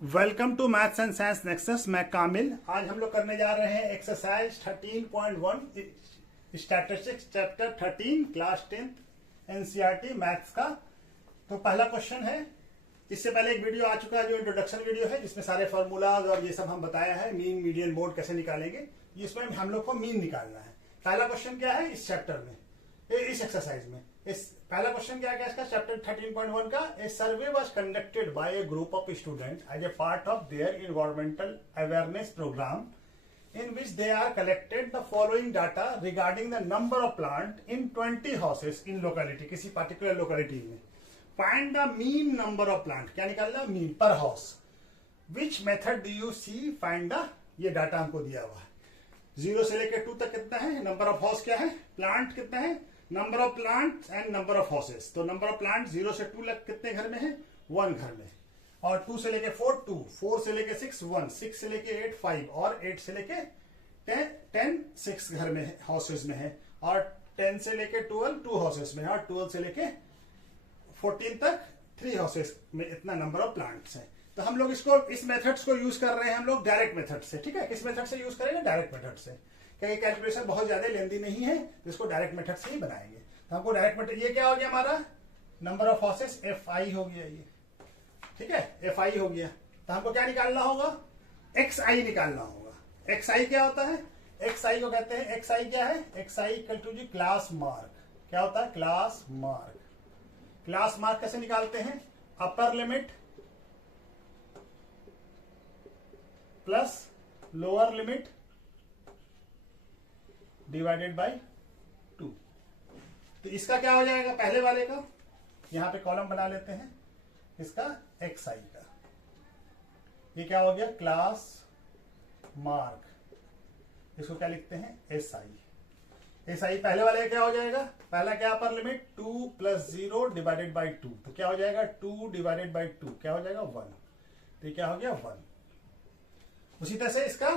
Welcome to maths and science nexus. मैं कामिल। आज हम लोग करने जा रहे हैं exercise 13.1 statistics chapter 13 class 10th NCERT maths का। तो पहला क्वेश्चन है, इससे पहले एक वीडियो आ चुका है जो इंट्रोडक्शन वीडियो है, जिसमें सारे फॉर्मूलाज और ये सब हम बताया है, मीन मीडियन मोड कैसे निकालेंगे। इसमें हम लोग को मीन निकालना है। पहला क्वेश्चन क्या है इस चैप्टर में, इस एक्सरसाइज में। इस पहला क्वेश्चन क्या है इसका, चैप्टर 13.1 का। A survey was conducted by a group of student as a part of their environmental awareness program in which they are collected the following data regarding the number of plant in 20 houses in locality, किसी particular locality में। Find the mean number of plant, क्या निकालना, mean per house। Which method do you see find the, ये data हमको दिया हुआ है। 0 से लेकर 2 तक कितना है, नंबर ऑफ हाउस क्या है, प्लांट कितना है, number of plant and number of houses. तो नंबर ऑफ प्लांट 0 से 2 तक कितने घर में है, 1 घर में। और 2 से लेके 4 2, 4 से लेके 6 1, 6 से लेके 8 5 और 8 से लेके 10 6 घर में है, हाउसेस में है। और 10 से लेके 12 2 हाउसेस में है। और 12 से लेके 14 तक 3 हाउसेस में इतना नंबर ऑफ प्लांट्स है। तो हम लोग इसको, इस मेथड्स को यूज कर रहे हैं हम लोग डायरेक्ट मेथड से। ठीक है, किस मेथड से यूज करेंगे, डायरेक्ट मेथड से, क्योंकि कैलकुलेशन बहुत ज्यादा लेंदी नहीं है, तो इसको डायरेक्ट मेथड से ही बनाएंगे। तो हमको डायरेक्ट मेथड, ये क्या हो गया हमारा, number of houses F I हो गया ये। ठीक है, एफ आई हो गया। तो हमको क्या निकालना होगा, एक्स आई निकालना होगा। एक्स आई क्या होता है, एक्स आई को कहते हैं, एक्स आई क्या है, एक्स आई इक्वल टू जी क्लास मार्क। क्या होता है, क्लास मार्क। क्लास मार्क कैसे निकालते हैं, upper limit plus lower limit divided by 2। तो इसका क्या हो जाएगा, पहले वाले का, यहां पे कॉलम बना लेते हैं इसका, एक्स आई का। ये क्या हो गया, क्लास मार्क। इसको क्या लिखते हैं, एस आई। एस आई पहले वाले का क्या हो जाएगा, पहला क्या, अपर लिमिट 2 + 0 डिवाइडेड बाय 2। तो क्या हो जाएगा, 2 डिवाइडेड बाय 2 क्या हो जाएगा, 1। तो क्या हो गया, 1। उसी तरह से इसका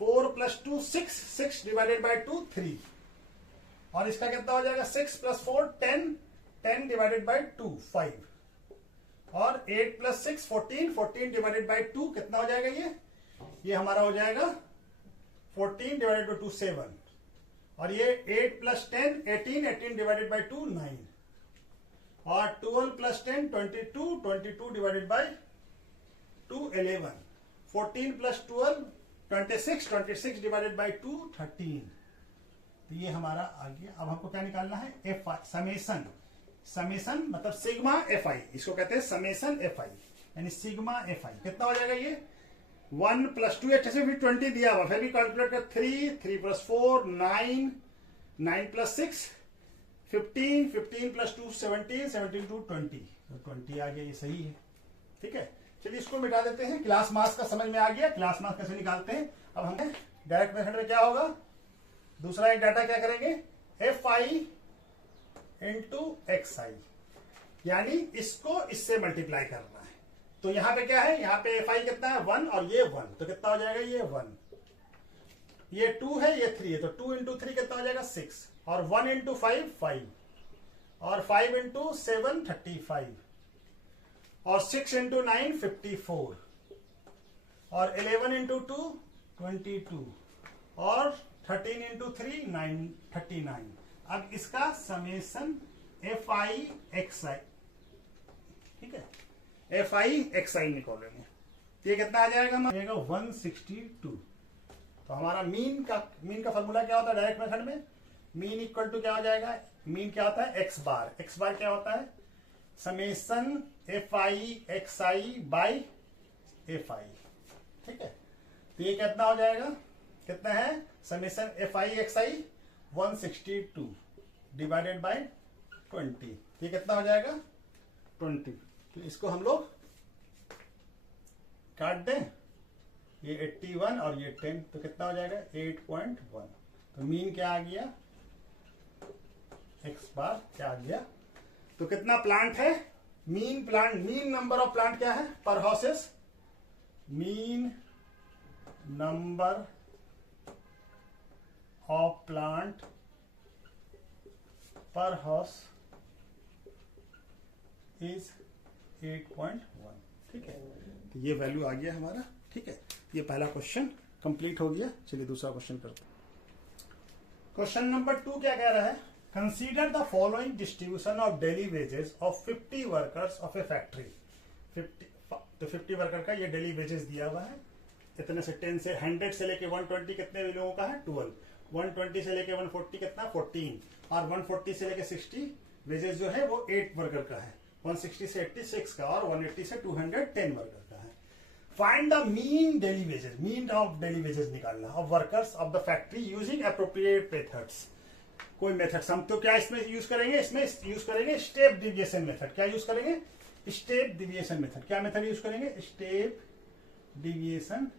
4 + 2 6, 6 डिवाइडेड बाय 2 3। और इसका कितना हो जाएगा, 6 + 4 10, 10 डिवाइडेड बाय 2 5। और 8 + 6 14, 14 डिवाइडेड बाय 2 कितना हो जाएगा, ये हमारा हो जाएगा 14 डिवाइडेड बाय 2 7। और ये 8 + 10 18, 18 डिवाइडेड बाय 2 9। और 12 + 10 22, 22 डिवाइडेड बाय 2 11। 14 + 12 26, 26 divided by 2 13। तो ये हमारा आ गया। अब हमको क्या निकालना है, एफ आई, समेसन। समेसन मतलब सिग्मा एफ आई, इसको कहते हैं समेसन एफ आई, यानी सिग्मा एफ आई। कितना हो जाएगा ये, 1 + 2, अच्छे से भी 20 दिया हुआ, फिर भी कैलकुलेट कर, 3 3 + 4 9, 9 + 6 15, 15 + 2 17, 17 × 2 20। तो 20 आ गया, ये सही है। ठीक है, चलिए इसको मिटा देते हैं। क्लास मार्क्स का समझ में आ गया, क्लास मार्क्स कैसे निकालते हैं। अब हमें डायरेक्ट मेथड में क्या होगा, दूसरा एक डाटा क्या करेंगे, एफ आई इंटू एक्स आई, यानी इसको इससे मल्टीप्लाई करना है। तो यहां पे क्या है, यहां पे एफ आई कितना है, 1 और ये 1। तो कितना हो जाएगा, ये 1, ये 2 है, ये 3 है। तो 2 × 3 कितना हो जाएगा, 6। और 1 × 5 5। और 5 × 7 35। और 6 × 9 54। और 11 × 2 22। और 13 × 3 9 39। अब इसका समेसन एफ आई एक्स आई, ठीक है, एफ आई एक्स आई निकालेंगे। ये कितना आ जाएगा, 162। तो हमारा मीन का फॉर्मूला क्या होता है डायरेक्ट मेथड में, मीन इक्वल टू क्या हो जाएगा, मीन क्या होता है, एक्स बार। एक्स बार क्या होता है, summation F I X I by F I. ठीक है, तो ये कितना हो जाएगा, कितना है, summation F I X I 162 divided by 20। ये कितना हो जाएगा, 20। तो इसको हम लोग काट दें, ये 81 और ये 10, तो कितना हो जाएगा, 8.1। तो मीन क्या आ गया, एक्स बार क्या आ गया। तो कितना प्लांट है, मीन नंबर ऑफ प्लांट क्या है पर houses, mean number of plant पर हाउस इज 8.1। ठीक है, तो ये वैल्यू आ गया हमारा। ठीक है, ये पहला क्वेश्चन कंप्लीट हो गया। चलिए दूसरा क्वेश्चन करते हैं। क्वेश्चन नंबर 2 क्या कह रहा है? Consider the following distribution of daily wages of 50 workers of A factory. 50 worker का ये डेली वेजेस दिया हुआ है। इतने से 10 से 100 से लेके 120 कितने लोगों का है? 12। 120 से लेके 140 कितना? 14। और 140 से लेके 60 वेजेस जो है वो 8 वर्कर का है। 160 से 86 का और 180 से 210 वर्कर का है। Find the mean daily wages, mean of daily wages निकालना of workers of the factory using appropriate methods. कोई मेथड हम तो क्या इसमें यूज करेंगे? इसमें यूज करेंगे स्टेप डिविएशन मेथड। क्या यूज करेंगे? Step deviation method. क्या मेथड यूज करेंगे? Step deviation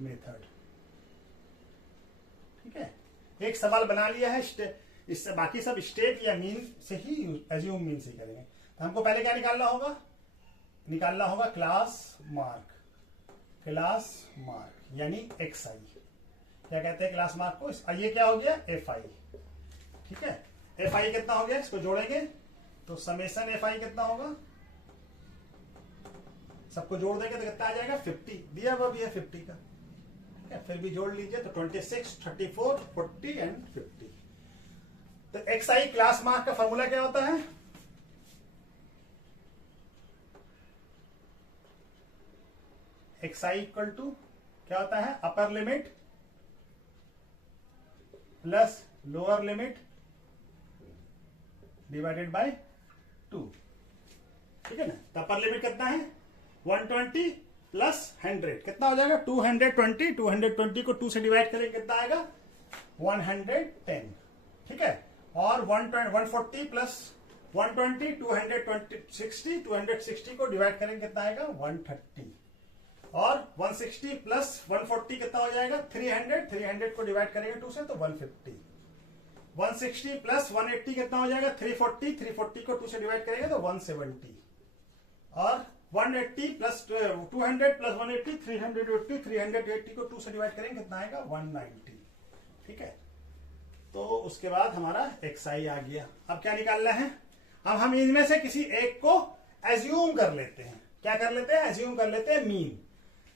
method. ठीक है, एक सवाल बना लिया है, इससे बाकी सब स्टेप या मीन से ही एज्यूम मीन से ही करेंगे। तो हमको पहले क्या निकालना होगा? निकालना होगा क्लास मार्क। क्लास मार्क यानी XI। क्या कहते हैं क्लास मार्क को? ये क्या हो गया? FI। ठीक है, FI कितना हो गया? इसको जोड़ेंगे तो समेशन FI कितना होगा? सबको जोड़ देंगे तो कितना आ जाएगा? 50 दिया हुआ भी है 50 का। ठीक है, फिर भी जोड़ लीजिए तो 26, 34, 40 एंड 50। तो XI क्लास मार्क का फॉर्मूला क्या होता है? XI इक्वल टू क्या होता है? Upper limit plus lower limit divided by 2। ठीक है ना? तो अपर लिमिट कितना है? 120 प्लस 100 कितना हो जाएगा? 220। 220 को 2 से डिवाइड करेंगे कितना आएगा? 110। ठीक है, और 140 प्लस 120 260 को डिवाइड करेंगे कितना आएगा? 130। और 160 प्लस 140 कितना हो जाएगा? 300 को डिवाइड करेंगे 2 से तो 150। 160 प्लस 180 कितना हो जाएगा? 340 को 2 से डिवाइड करेंगे तो 170। और 180 प्लस 200 प्लस 180 380 को 2 से डिवाइड करेंगे कितना आएगा? 190। ठीक है, तो उसके बाद हमारा XI आ गया। अब क्या निकालना है? अब हम इनमें से किसी एक को एज्यूम कर लेते हैं। क्या कर लेते हैं? एज्यूम कर लेते हैं मीन।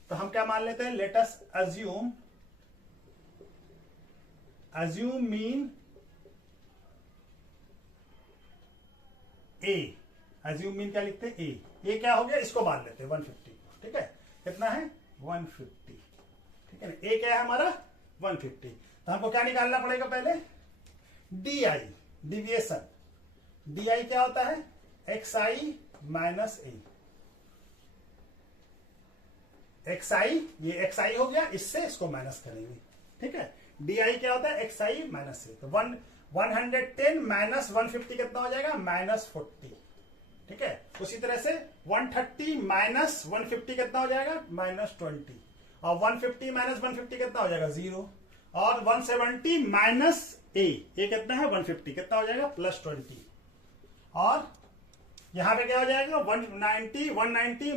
तो हम क्या मान लेते हैं? Late us assume mean A। Assume mean क्या लिखते हैं? A क्या हो गया? इसको मान लेते हैं 150 को। ठीक है, कितना है? 150। ठीक है ना? A क्या है हमारा? 150। तो हमको क्या निकालना पड़ेगा? पहले DI डिविएशन। DI क्या होता है? XI minus A। XI, ये XI हो गया, इससे इसको माइनस करेंगे। ठीक है, DI क्या होता है? XI minus A। तो 110 माइनस 150 कितना हो जाएगा? -40। ठीक है, उसी तरह से 130 माइनस 150 कितना हो जाएगा? -20। और 150 माइनस 150 कितना हो जाएगा? 0। और 170 माइनस A कितना है? 150 कितना हो जाएगा? +20। और यहां पे क्या हो जाएगा? 190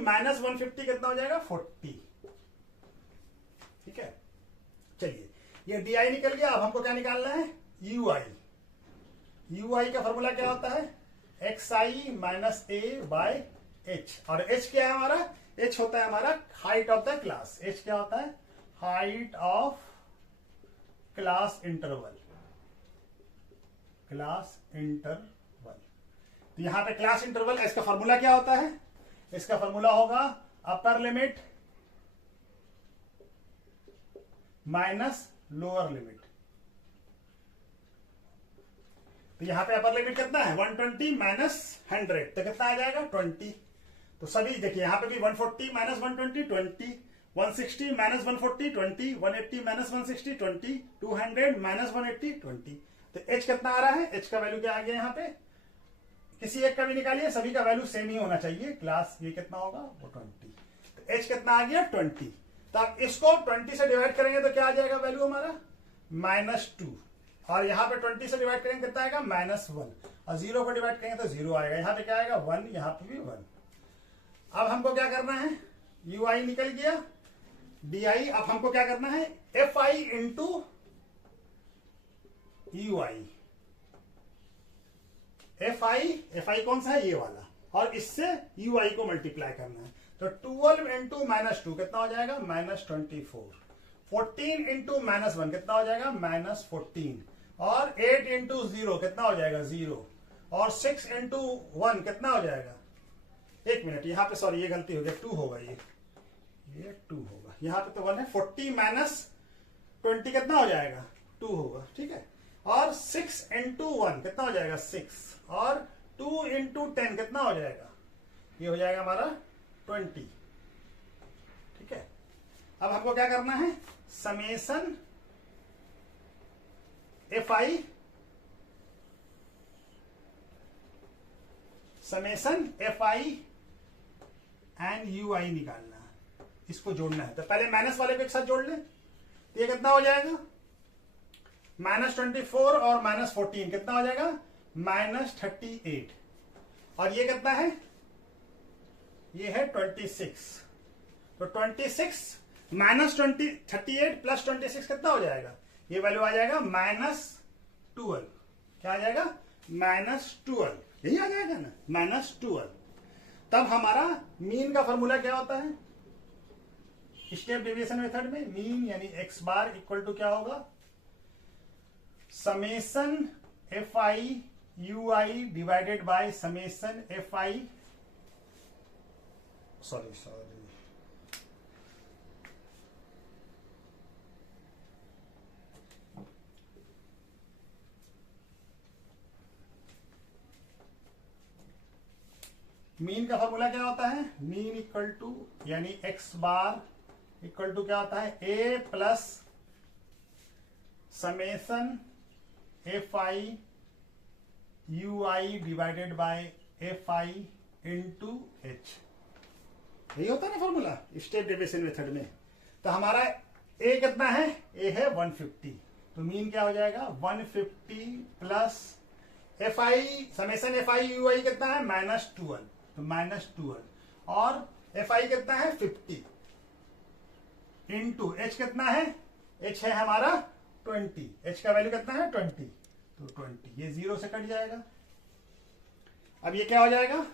माइनस 150 कितना हो जाएगा? 40। ठीक है, चलिए ये DI निकल गया। अब हमको क्या निकालना है? UI का फॉर्मूला क्या होता है? XI minus A by H। और H क्या है हमारा? H होता है हमारा height of the class. H क्या होता है? Height of class interval. Class interval. तो यहां पे क्लास इंटरवल, इसका फॉर्मूला क्या होता है? इसका फॉर्मूला होगा upper limit minus lower limit. तो यहां पे अपर लिमिट कितना है? 120 माइनस 100 तो कितना आ जाएगा? 20। तो सभी देखिए यहां पे भी 140 माइनस 120 20, 160 माइनस 140 20, 180 माइनस 160 20, 200 माइनस 180 20। तो H कितना आ रहा है? H का वैल्यू क्या आ गया? यहाँ पे किसी एक का भी निकालिए, सभी का वैल्यू सेम ही होना चाहिए। क्लास ये कितना होगा? वो 20। तो H कितना आ गया? 20। तो आप इसको 20 से डिवाइड करेंगे तो क्या आ जाएगा वैल्यू हमारा? -2। और यहां पे 20 से डिवाइड करेंगे कितना आएगा? -1। और 0 को डिवाइड करेंगे तो 0 आएगा। यहां पे क्या आएगा? 1। यहां पे भी 1। अब हमको क्या करना है? UI निकल गया। DI, अब हमको क्या करना है? FI into UI। FI कौन सा है? ये वाला। और इससे UI को मल्टीप्लाई करना है। तो 12 इंटू -2 कितना हो जाएगा? -24। 14 इंटू -1 कितना हो जाएगा? -14। और 8 इंटू 0 कितना हो जाएगा? 0। और 6 इंटू 1 कितना हो जाएगा? एक मिनट, यहां पे सॉरी ये गलती हो गई, 2 होगा, ये 2 होगा, यहां पे तो 1 है। 40 माइनस 20 कितना हो जाएगा? 2 होगा, ठीक है। और 6 इंटू 1 कितना हो जाएगा? 6। और 2 इंटू 10 कितना हो जाएगा? ये हो जाएगा हमारा 20, ठीक है। अब हमको क्या करना है? समेसन FI एंड UI निकालना है, इसको जोड़ना है। तो पहले माइनस वाले को एक साथ जोड़ ले, तो ये कितना हो जाएगा? -24 और -14 कितना हो जाएगा? -38। और ये कितना है? ये है 26। तो 26 -38 प्लस 26 कितना हो जाएगा? ये वैल्यू आ जाएगा -12। क्या आ जाएगा? -12। यही आ जाएगा ना, -12। तब हमारा मीन का फॉर्मूला क्या होता है स्टेप डेविएशन मेथड में? मीन यानी x बार इक्वल टू क्या होगा? Summation FI UI divided by summation FI sorry mean का फॉर्मूला क्या होता है? मीन इक्वल टू यानी x बार इक्वल टू क्या होता है? a plus summation FI UI divided by FI into h। यही होता है ना फॉर्मूला स्टेप डेविएशन मेथड में। तो हमारा a कितना है? a है 150। तो मीन क्या हो जाएगा? 150 plus FI summation FI UI कितना है? -12। तो -12 और FI कितना है? 50 इंटू h कितना है? h है हमारा 20। h का वैल्यू कितना है? 20। तो 20 ये 0 से कट जाएगा। अब ये क्या हो जाएगा?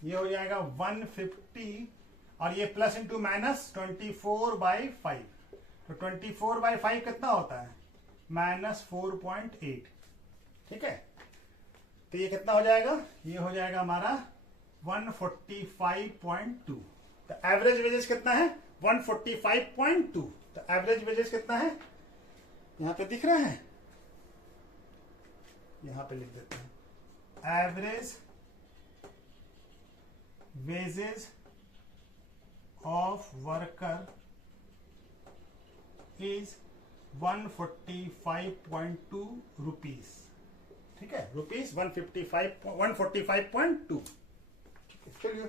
ये हो जाएगा 150 और ये प्लस इंटू माइनस 24/5। तो 24/5 कितना होता है? -4.8, ठीक है। तो ये कितना हो जाएगा? ये हो जाएगा हमारा 145.2। तो एवरेज वेजेस कितना है? 145.2। तो एवरेज वेजेस कितना है? यहां पे दिख रहा है, यहां पे लिख देते हैं। Average wages of worker is 145.2 rupees, ठीक है। रुपीज 145.2। चलिए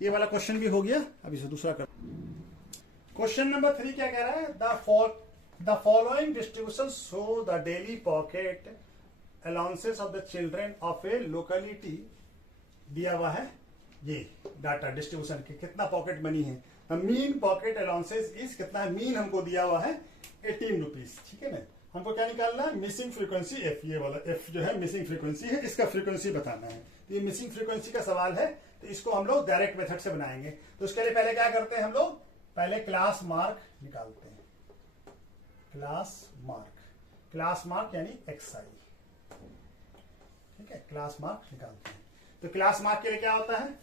ये वाला क्वेश्चन भी हो गया। अब इसे दूसरा कर। क्वेश्चन नंबर 3 क्या कह रहा है? The following distribution show the daily pocket allowances of the children of A locality. दिया हुआ है ये डाटा डिस्ट्रीब्यूशन के कितना पॉकेट मनी है। मीन पॉकेट अलाउंसेस इज कितना है? मीन हमको दिया हुआ है 18 रुपीज, ठीक है ना। हमको क्या निकालना है? Missing frequency F. ये वाला एफ जो है मिसिंग फ्रीक्वेंसी है, इसका फ्रीक्वेंसी बताना है। तो ये मिसिंग फ्रीक्वेंसी का सवाल है, तो इसको हम लोग डायरेक्ट मेथड से बनाएंगे। तो उसके लिए पहले क्या करते हैं हम लोग? पहले क्लास मार्क निकालते हैं। क्लास मार्क यानी XI, ठीक है। क्लास मार्क निकालते हैं। तो क्लास मार्क के लिए क्या होता है?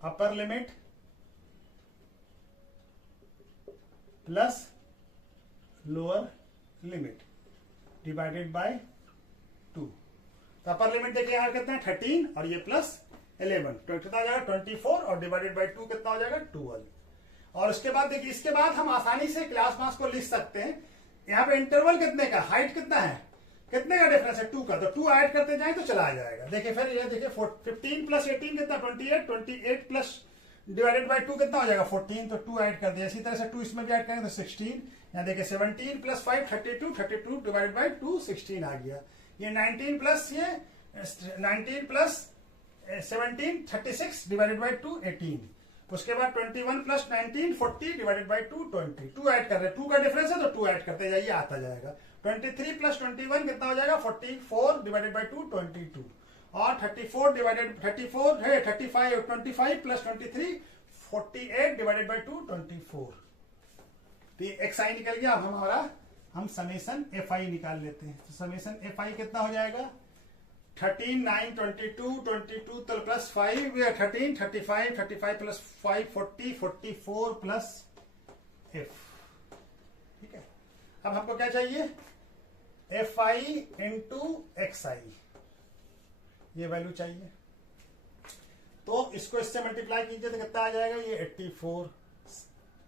Upper limit plus lower limit divided by 2। तो अपर लिमिट देखिए यहां कितना है? 13 और ये प्लस 11, तो कितना हो जाएगा? 24 और डिवाइडेड बाय 2 कितना हो जाएगा? 12। और उसके बाद देखिए, इसके बाद हम आसानी से क्लास मार्क्स को लिख सकते हैं। यहाँ पे इंटरवल कितने का, हाइट कितना है, कितने का डिफरेंस है? 2 का। तो 2 ऐड करते जाए तो चला आ जाएगा। देखिए फिर ये देखिए 15 प्लस 18 कितना? 28। 28 प्लस डिवाइडेड बाय 2 कितना हो जाएगा? 14। तो 2 ऐड कर दिया। इसी तरह से 2 इसमें भी ऐड करेंगे तो 16। यहाँ देखिए 17 प्लस 5 32। 32 डिवाइडेड बाय 2 16 आ गया। ये 19 प्लस ये 19 प्लस 17 36 डिवाइडेड बाय 2 18। उसके बाद 21 प्लस 19 40 डिवाइडेड बाय 2 20। 2 ऐड कर रहे हैं, 2 का डिफरेंस है तो 2 ऐड करते जाइए, आता जाएगा। 23 प्लस 21 कितना हो जाएगा? 44 डिवाइडेड बाय 2 22। और 34 डिवाइडेड 34 है 35 25 प्लस 23 48 डिवाइडेड बाई 2 24। तो ये एक्स आई निकल गया। अब हमारा हम समेसन एफ आई निकाल लेते हैं। तो समेसन एफ आई कितना हो जाएगा 13 9 22 22 तो प्लस 5 13 35 35 प्लस 5 40 44 प्लस एफ। ठीक है, अब हमको क्या चाहिए एफ आई इंटू एक्स आई, ये वैल्यू चाहिए। तो इसको इससे मल्टीप्लाई कीजिए तो कितना आ जाएगा ये 84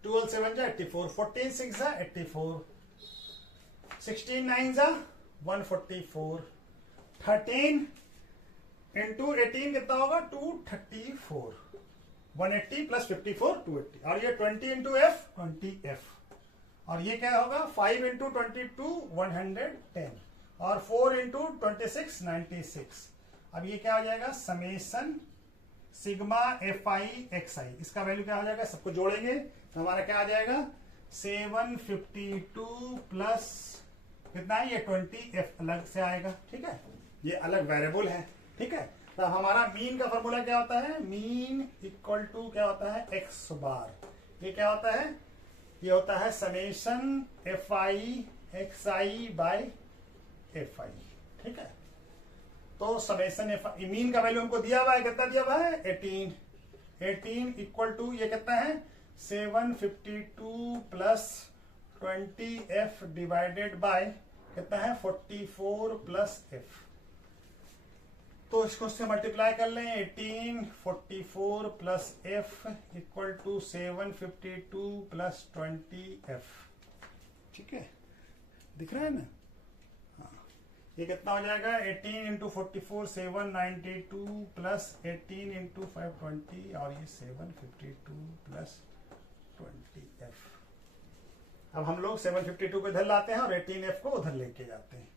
12 7 जा 84 14 6 जा 84 16 9 जा 144 13 इंटू 18 कितना होगा 234 180 प्लस 54 280 और ये 20 इंटू एफ 20 एफ और ये क्या होगा 5 इंटू 22 110 और 4 इंटू 26 96। अब ये क्या हो जाएगा summation sigma F I X I, इसका वैल्यू क्या हो जाएगा सबको जोड़ेंगे तो हमारा क्या आ जाएगा 752 प्लस कितना है ये 20 एफ अलग से आएगा। ठीक है, ये अलग वेरिएबल है। ठीक है, तो हमारा मीन का फॉर्मूला क्या होता है मीन इक्वल टू क्या होता है एक्स बार। ये क्या होता है ये होता है summation F I X I by F I. ठीक है, तो समेसन एफ आई मीन का वैल्यू हमको दिया हुआ है कितना दिया हुआ है 18 इक्वल टू ये कितना है 752 प्लस 20 एफ डिवाइडेड बाय कितना है 44 प्लस एफ। तो इसको उससे मल्टीप्लाई कर लें 18 44 plus F equal to 752 plus 20 F. ठीक है, दिख रहा है ना। हाँ, ये कितना हो जाएगा 18 इंटू 44 792 प्लस 18 इंटू 520 और ये 752 प्लस 20 एफ। अब हम लोग 752 को इधर लाते हैं और 18 एफ को उधर लेके जाते हैं।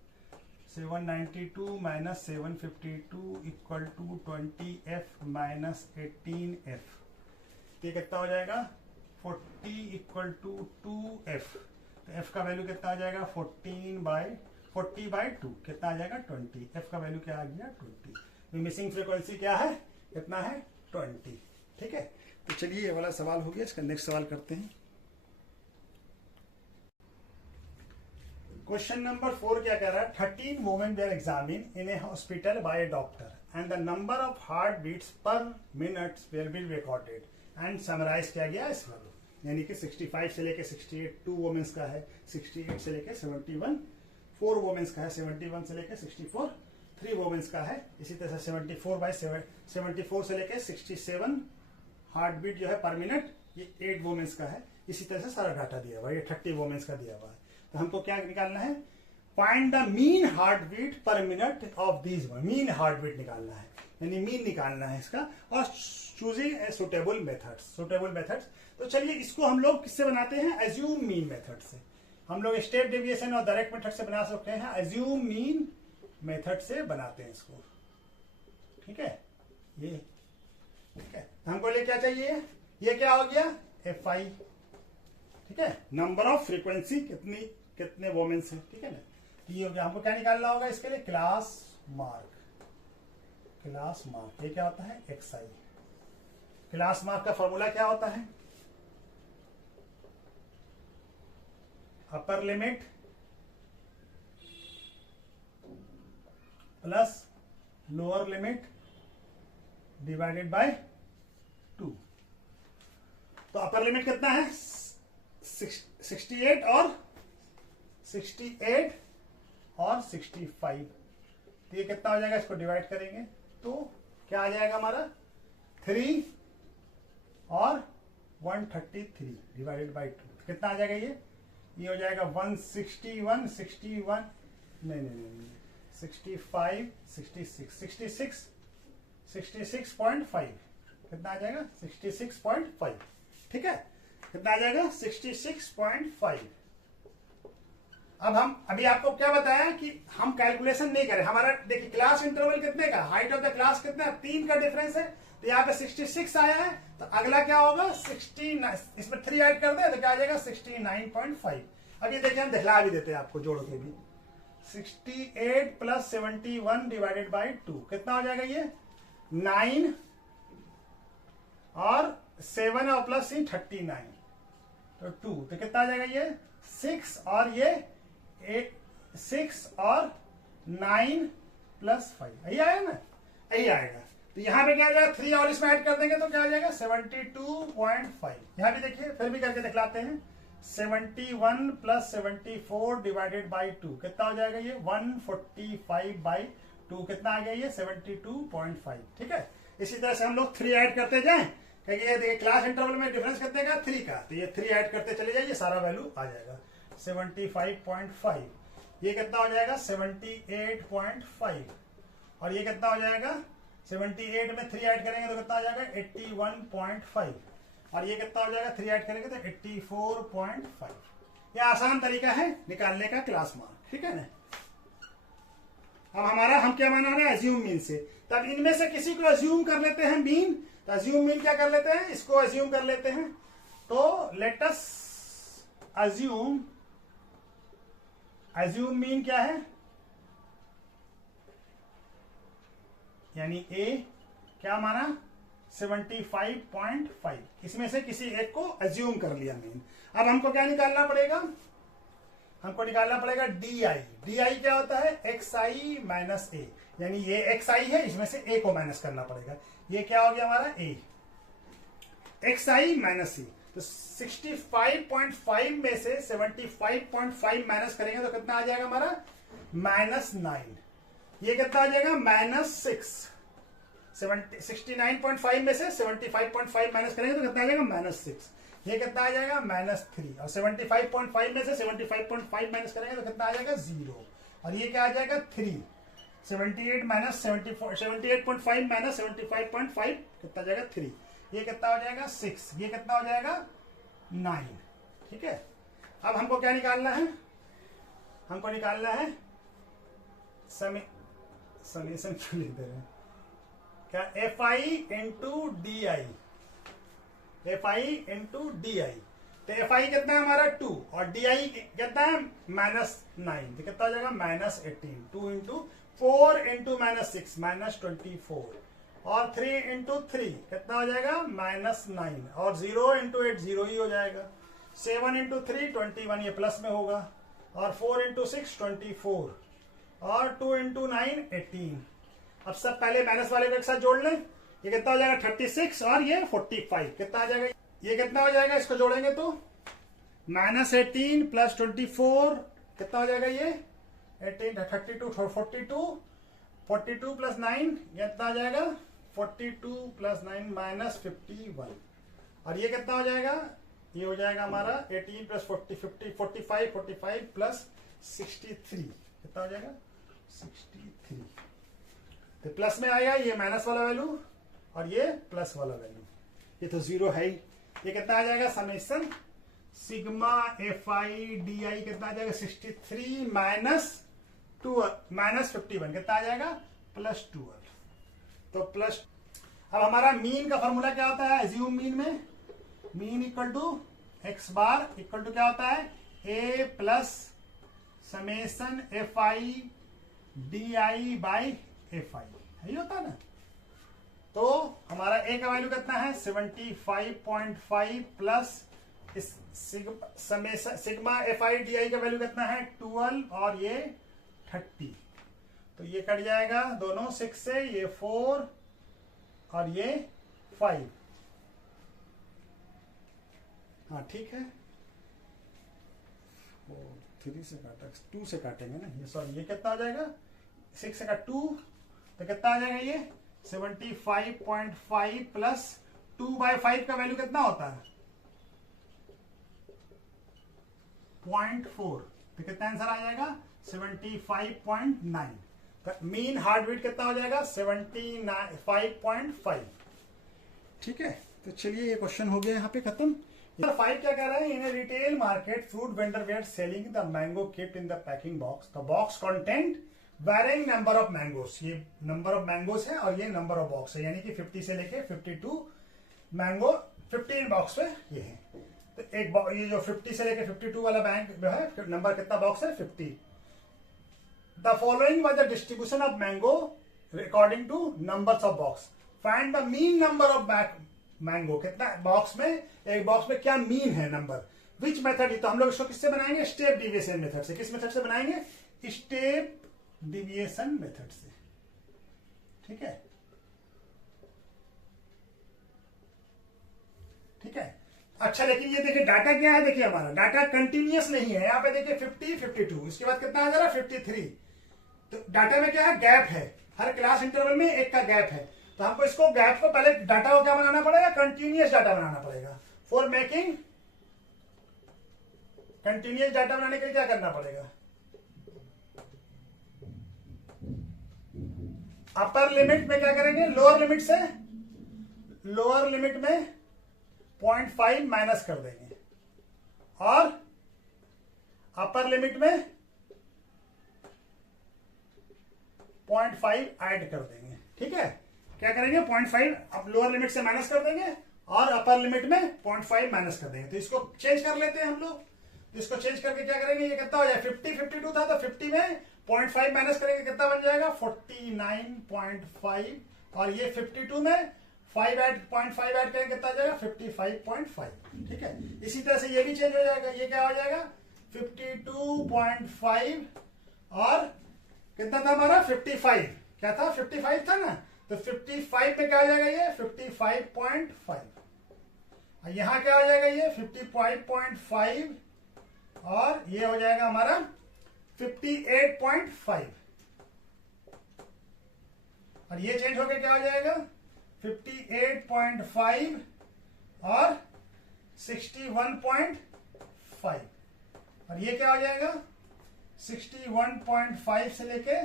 792 minus 752 equal to 20 F minus 18 F. ये कितना हो जाएगा 40 इक्वल टू 2 एफ। तो एफ का वैल्यू कितना आ जाएगा 40 बाई 2 कितना आ जाएगा 20। एफ का वैल्यू क्या आ गया 20। मिसिंग फ्रीक्वेंसी क्या है कितना है 20। ठीक है, तो चलिए ये वाला सवाल हो गया। इसका नेक्स्ट सवाल करते हैं। क्वेश्चन नंबर 4 क्या कह रहा है 13 women were examine in a hospital by a doctor and the number of heart beats per minute will be recorded and summarise किया गया इस वैल्यू। यानी कि 65 से लेके 68 2 वुमेन्स का है, 68 से लेके 71 4 वुमेन्स का है, 71 से लेके 64 3 वुमेन्स का है। इसी तरह से 74 से लेके 67 हार्ट बीट जो है पर मिनट ये 8 वुमेन्स का है। इसी तरह से सारा डाटा दिया हुआ है, ये 30 वुमेन्स का दिया हुआ है। तो हमको क्या निकालना है find the mean heart beat per minute of these mean heart beat निकालना है, यानी मीन निकालना है इसका और चूजिंग ए सुटेबल मेथड्स। तो चलिए इसको हम लोग किससे बनाते हैं एज्यूम मीन मेथड से। हम लोग स्टेप डेविएशन और डायरेक्ट मेथड से बना सकते हैं, एज्यूम मीन मेथड से बनाते हैं इसको। ठीक है, ये ठीक है, हमको लिए क्या चाहिए ये क्या हो गया एफ आई। ठीक है, नंबर ऑफ फ्रीक्वेंसी कितने वोमेन्स है। ठीक है ना, ये हो गया। हमको क्या निकालना होगा इसके लिए क्लास मार्क। ये क्या होता है एक्स आई। क्लास मार्क का फॉर्मूला क्या होता है upper limit plus lower limit divided by 2। तो अपर लिमिट कितना है 68 और 65। तो ये कितना हो जाएगा इसको डिवाइड करेंगे तो क्या आ जाएगा हमारा 3 और 133 डिवाइडेड बाय 2 कितना आ जाएगा ये हो जाएगा 161 61 नहीं 65 66.5 कितना आ जाएगा 66.5। ठीक है, कितना आ जाएगा 66.5। अब हम अभी आपको क्या बताया कि हम कैलकुलेशन नहीं करें। हमारा देखिए क्लास इंटरवल कितने का हाइट ऑफ द क्लास कितना 3 का डिफरेंस है। तो यहाँ पे 66 आया है तो अगला क्या होगा 69, इसमें 3 ऐड कर दे तो क्या आ जाएगा 69.5। अब ये देखिए हम दिखला भी देते हैं आपको जोड़ के भी 68 प्लस 71 डिवाइडेड बाई 2 कितना हो जाएगा ये 9 और 7 और प्लस 39 तो 2 तो कितना आ जाएगा ये 6 और ये 6 और 9 प्लस 5 यही आएगा ना यही आएगा। तो यहां पे क्या आ जाएगा 3 और इसमें ऐड कर देंगे तो क्या आ जाएगा 72.5। यहां भी देखिए फिर भी करके दिखलाते हैं 71 प्लस 74 डिवाइडेड बाई 2 कितना हो जाएगा ये 145 बाई 2 कितना आ गया ये 72.5। ठीक है इसी तरह से हम लोग 3 ऐड करते जाएं क्योंकि ये देखिए क्लास इंटरवल में डिफरेंस कितने का 3 का तो ये 3 ऐड करते चले जाइए सारा वैल्यू आ जाएगा 75.5 ये कितना हो जाएगा 78.5 और ये कितना हो जाएगा 78 में 3 ऐड करेंगे तो कितना हो जाएगा 81.5 और ये कितना हो जाएगा 3 ऐड करेंगे तो 84.5। ये आसान तरीका है निकालने का क्लास मार्क। ठीक है ना। अब हमारा हम क्या माना है अज्यूम मीन से। तब इनमें से किसी को अज्यूम कर लेते हैं मीन तो अज्यूम मीन क्या कर लेते हैं इसको अज्यूम कर लेते हैं तो लेट अस अज्यूम मीन क्या है यानी ए क्या माना 75.5 इसमें से किसी एक को अज्यूम कर लिया मीन। अब हमको क्या निकालना पड़ेगा हमको निकालना पड़ेगा DI। DI क्या होता है XI माइनस ए यानी ये XI है इसमें से ए को माइनस करना पड़ेगा ये क्या हो गया हमारा ए XI माइनस ए तो 65.5 में से 75.5 माइनस करेंगे तो कितना आ जाएगा हमारा -9 ये कितना आ जाएगा -6 69.5 में से 75.5 माइनस करेंगे तो कितना आ जाएगा -6 ये कितना आ जाएगा -3 और 75.5 में से 75.5 माइनस करेंगे तो कितना आ जाएगा 0 और ये क्या आ जाएगा 3 78 माइनस 78.5 माइनस 75.5 कितना आ जाएगा 3 ये कितना हो जाएगा 6 ये कितना हो जाएगा 9। ठीक है अब हमको क्या निकालना है हमको निकालना है समेशन क्यों लिख दे रहे हैं क्या FI इंटू DI तो FI कितना है हमारा 2 और DI कितना है -9 तो कितना हो जाएगा -18 2 इंटू 4 इंटू -6 -24 और 3 इंटू 3 कितना हो जाएगा -9 और 0 इंटू 8 0 ही हो जाएगा 7 इंटू 3 21 ये प्लस में होगा और 4 इंटू 6 24 और 2 इंटू 9 18। अब सब पहले माइनस वाले को एक साथ जोड़ लें ये कितना हो जाएगा 36 और ये 45 कितना आ जाएगा ये कितना हो जाएगा इसको जोड़ेंगे तो -18 प्लस 24 कितना हो जाएगा ये 18 32 42 प्लस 9 ये कितना आ जाएगा 42 प्लस 9 -51 और ये कितना हो जाएगा ये हो जाएगा हमारा 18 प्लस 45 प्लस 63 कितना हो जाएगा 63 तो प्लस में आएगा ये माइनस वाला वैल्यू और ये प्लस वाला वैल्यू ये तो 0 है ही ये कितना आ जाएगा समेशन सिग्मा FI DI कितना आ जाएगा 63 -51 कितना आ जाएगा +12 तो प्लस। अब हमारा मीन का फॉर्मूला क्या होता है एज्यूम मीन में mean equal to x bar equal to क्या होता है A plus summation FI DI by FI यही होता है ना। तो हमारा A का वैल्यू कितना है 75.5 प्लस इस सिग्मा FI DI का वैल्यू कितना है 12 और ये 30 तो ये कट जाएगा दोनों 6 से ये 4 और ये 5 हाँ ठीक है 3 से काटा 2 से काटेंगे ना ये सॉरी ये कितना आ जाएगा 6 से का 2 तो कितना आ जाएगा ये 75.5 प्लस 2/5 का वैल्यू कितना होता है 0.4 तो कितना आंसर आ जाएगा 75.9 तो मीन हार्ट बीट कितना हो जाएगा 75.5। ठीक है तो चलिए ये क्वेश्चन हो गया यहाँ पे खत्म। 5 क्या कह रहा है in a retail market fruit vendor were selling the mango kept in the packing box the box content varying number of mangoes ये नंबर ऑफ मैंगोस है और ये नंबर ऑफ बॉक्स है यानी कि 50 से लेके 52 मैंगो 15 बॉक्स में ये है। तो एक ये जो 50 से लेके 52 वाला बैंक जो है नंबर कितना बॉक्स है 50 the following was the distribution of mango according two numbers of box, find the mean number of mango, कितना बॉक्स में, एक बॉक्स में क्या मीन है नंबर, विच मेथड, तो हम लोग इसको किससे बनाएंगे, स्टेप डिविएशन मेथड से। किस मेथड से बनाएंगे, स्टेप डिविएशन मेथड से, ठीक है, ठीक है। अच्छा लेकिन ये देखिए डाटा क्या है, देखिए हमारा डाटा कंटिन्यूअस नहीं है, यहाँ पे देखिए 50, 52, इसके बाद कितना आ जा रहा है 53, तो डाटा में क्या है, गैप है, हर क्लास इंटरवल में एक का गैप है, तो हमको इसको गैप को पहले डाटा को क्या बनाना पड़ेगा, कंटिन्यूअस डाटा बनाना पड़ेगा। फॉर मेकिंग कंटिन्यूअस डाटा बनाने के लिए क्या करना पड़ेगा, अपर लिमिट में क्या करेंगे, लोअर लिमिट से, लोअर लिमिट में 0.5 माइनस कर देंगे और अपर लिमिट में 0.5 ऐड कर देंगे, ठीक है। क्या करेंगे, 0.5 अब लोअर लिमिट से माइनस कर देंगे और अपर लिमिट में 0.5 माइनस कर देंगे। तो इसको चेंज कर लेते हैं हम लोग, तो इसको चेंज करके क्या करेंगे, ये कितना हो जाए 50, 52 था तो 50 में 0.5 माइनस करेंगे, कितना बन जाएगा 49.5, और ये 52 में 0.5 ऐड करेंगे, कितना आ जाएगा 55.5, ठीक है। इसी तरह से ये भी चेंज हो जाएगा, ये क्या हो जाएगा 52.5 और कितना था हमारा 55, क्या था 55 था ना, तो 55 में क्या हो जाएगा ये 55.5, और यहां क्या हो जाएगा ये 55.5 और ये हो जाएगा हमारा 58.5, और ये चेंज होकर क्या हो जाएगा 58.5 और 61.5, और ये क्या हो जाएगा 61.5 से लेके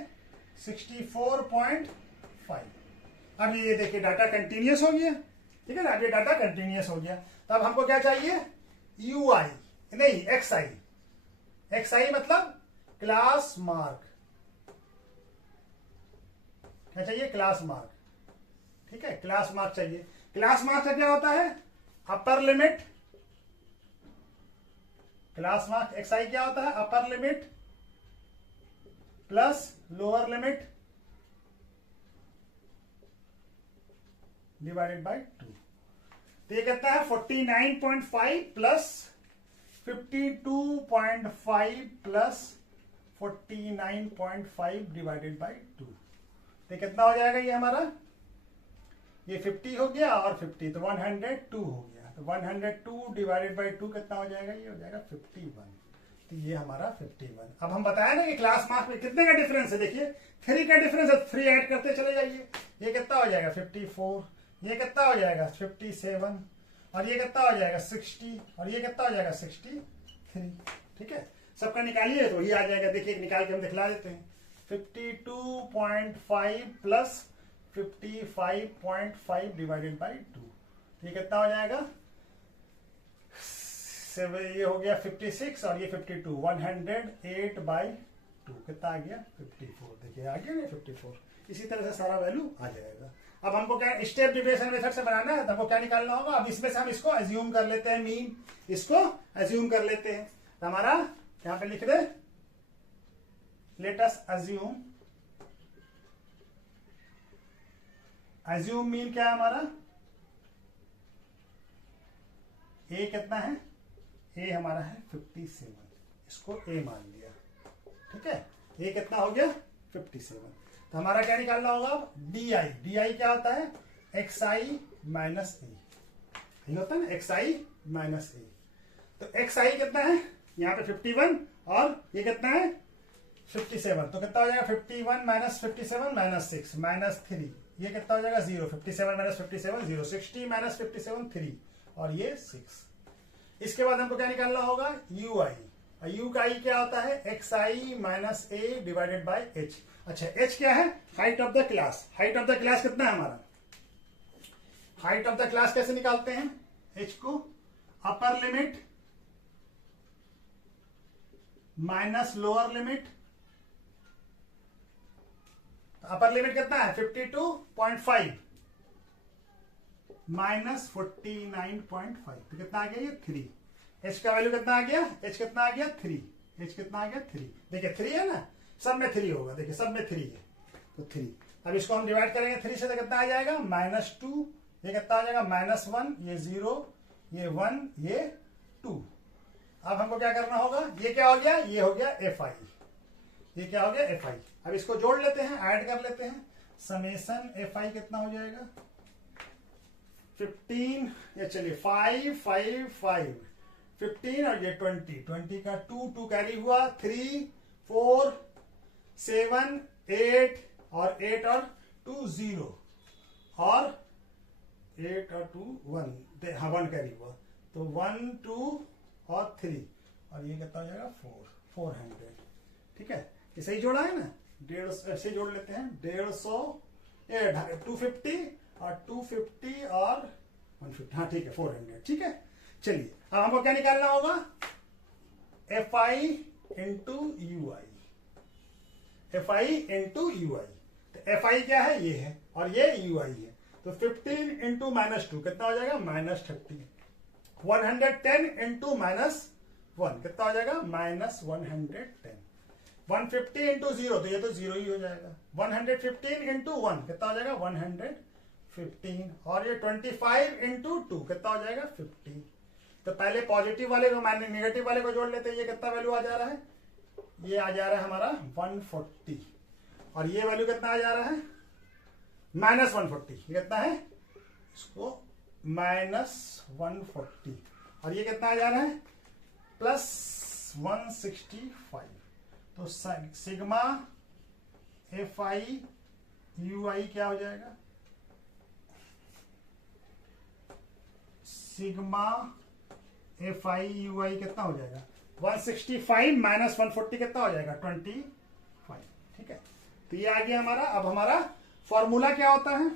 64.5। अब ये देखिए डाटा कंटिन्यूअस हो गया, ठीक है ना, अब ये डाटा कंटिन्यूअस हो गया। तो अब हमको क्या चाहिए, यूआई नहीं एक्सआई, एक्सआई मतलब क्लास मार्क, क्या चाहिए क्लास मार्क, ठीक है, क्लास मार्क चाहिए। क्लास मार्क का क्या होता है, upper limit, class mark XI क्या होता है, upper limit plus lower limit divided by 2। तो ये कहता है 49.5 प्लस 52.5 प्लस 49.5 डिवाइडेड बाय 2, तो कितना हो जाएगा ये हमारा, ये 50 हो गया और 50 तो 102 हो गया, तो 102 डिवाइडेड बाय 2 कितना हो जाएगा, ये हो जाएगा 51, तो ये हमारा 51। अब हम बताया ना कि क्लास मार्क में कितने का डिफरेंस है, देखिए 3 का डिफरेंस है, 3 ऐड करते चले जाइए, ये कितना हो जाएगा 54, ये कितना हो जाएगा 57, और ये कितना हो जाएगा 60, और ये कितना हो जाएगा 63, ठीक है। सबका निकालिए तो ये आ जाएगा, देखिए निकाल के हम दिखला देते हैं, 52.5 प्लस 55.5 डिवाइडेड बाई 2, ये कितना हो जाएगा, ये हो गया 56 और ये 52, 108/2 कितना आ गया 54, देखिए आ गया ना 54। इसी तरह से सारा वैल्यू आ जाएगा। अब हमको क्या स्टेप डिविएशन मेथड से बनाना है, तो हमको क्या निकालना होगा, अब इसमें से हम इसको एज्यूम कर लेते हैं, मीन इसको एज्यूम कर लेते हैं, तो हमारा यहां पे लिख दे, let us assume, assume mean क्या है हमारा, ए कितना है, ए हमारा है 57, इसको ए मान लिया, ठीक है, ए कितना हो गया 57। तो हमारा क्या निकालना होगा, डी आई, डी आई क्या होता है, एक्स आई माइनस ए, यही होता है ना एक्स आई माइनस ए। तो एक्स आई कितना है, यहाँ पे 51 और ये कितना है 57, तो कितना हो जाएगा 51 माइनस 57 माइनस 6 माइनस 3, ये कितना हो जाएगा 0, 57 माइनस 57 0, 60 माइनस 57 3 और ये 6। इसके बाद हमको क्या निकालना होगा, यू आई, यू का आई क्या होता है, X I minus A divided by H. अच्छा एच क्या है, height of the class, height of the class कितना है हमारा, हाइट ऑफ द क्लास कैसे निकालते हैं, एच को upper limit minus lower limit, upper limit कितना है 52.5 माइनस 49.5, तो कितना आ गया ये 3। एच का वैल्यू कितना आ गया, एच कितना आ गया 3, एच कितना आ गया 3, देखिए 3 है ना, सब में 3 होगा, देखिए सब में 3 है तो 3। अब इसको हम डिवाइड करेंगे 3 से तो कितना आ जाएगा -2, ये कितना आ जाएगा -1, ये 0, ये 1, ये 2। अब हमको क्या करना होगा, ये क्या हो गया, ये हो गया FI, ये क्या हो गया FI। अब इसको जोड़ लेते हैं, ऐड कर लेते हैं, समेसन FI कितना हो जाएगा 15, ये चलिए 5 5 5 15 और ये 20 का 2 कैरी हुआ, 3 4 7 8 और 8 और 2 0 और 8 और 2 1, हाँ 1 कैरी हुआ, तो 1 2 और 3 और ये कितना हो जाएगा 400। ठीक है, ये सही जोड़ा है ना, 150 ऐसे जोड़ लेते हैं, 150 250 और 250 और 150, हाँ ठीक है 400। ठीक है, चलिए अब हमको क्या निकालना होगा, FI into UI, FI into UI। तो FI क्या है, ये है और ये UI है, तो 15 इंटू -2 कितना हो जाएगा -30, 110 इंटू -1 कितना हो जाएगा -110, 150 इंटू 0 तो ये तो 0 ही हो जाएगा, 115 इंटू 1 कितना हो जाएगा 115 और ये 25 इंटू 2 कितना हो जाएगा 50। तो पहले पॉजिटिव वाले को नेगेटिव वाले को जोड़ लेते हैं, ये कितना वैल्यू आ जा रहा है, ये आ जा रहा है हमारा 140 और ये वैल्यू कितना आ जा रहा है -140, ये कितना है, इसको -140 और ये कितना आ जा रहा है +165। तो सिग्मा FI UI क्या हो जाएगा, सिग्मा FI UI कितना हो जाएगा 165 -140 कितना हो जाएगा 25। ठीक है, तो ये आ गया हमारा। अब हमारा फॉर्मूला क्या होता है,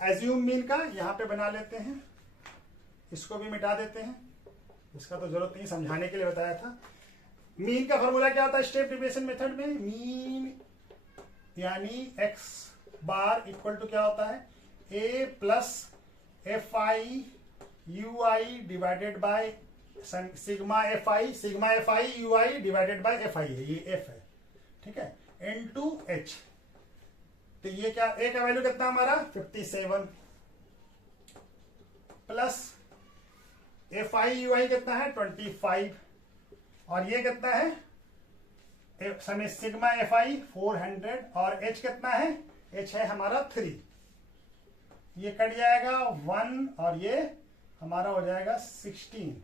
एज्यूम मीन का यहां पे बना लेते हैं, इसको भी मिटा देते हैं, इसका तो जरूरत नहीं, समझाने के लिए बताया था। मीन का फॉर्मूला क्या होता है स्टेप डिविएशन मेथड में, मीन यानी x बार इक्वल टू क्या होता है A plus FI UI divided by sigma FI UI divided by FI है, ये F है। ठीक है, इनटू H। तो ये क्या, A का वैल्यू कितना हमारा 57 प्लस FI UI कितना है 25 और ये कितना है सिग्मा FI 400 और H कितना है, H है हमारा 3, ये कट जाएगा 1 और ये हमारा हो जाएगा 16।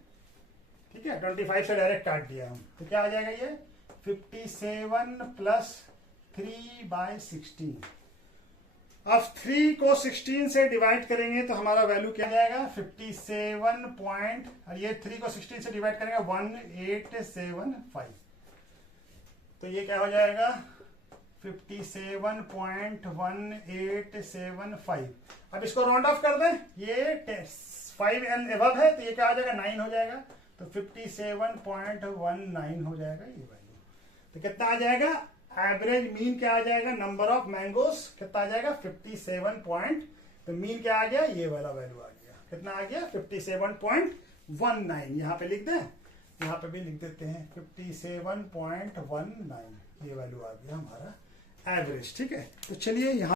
ठीक है, 25 से डायरेक्ट काट दिया हम, तो क्या आ जाएगा ये 57 प्लस 3/16। अब 3 को 16 से डिवाइड करेंगे तो हमारा वैल्यू क्या जाएगा 57 पॉइंट, और ये 3 को 16 से डिवाइड करेंगे 1875, तो ये क्या हो जाएगा 57.1875। अब इसको राउंड ऑफ कर दें, ये 5 एंड अबव है तो ये क्या हो जाएगा 9 हो जाएगा, तो 57.19 हो जाएगा ये वैल्यू। तो कितना आ जाएगा, एवरेज मीन क्या आ जाएगा, नंबर ऑफ मैंगोस कितना आ जाएगा 57 पॉइंट, तो मीन क्या आ गया, ये वाला वैल्यू आ गया, कितना आ गया 57.19। यहाँ पे लिख दें, यहाँ पे भी लिख देते हैं 57.19, ये वैल्यू आ गया हमारा एवरेज। ठीक है, तो चलिए यहाँ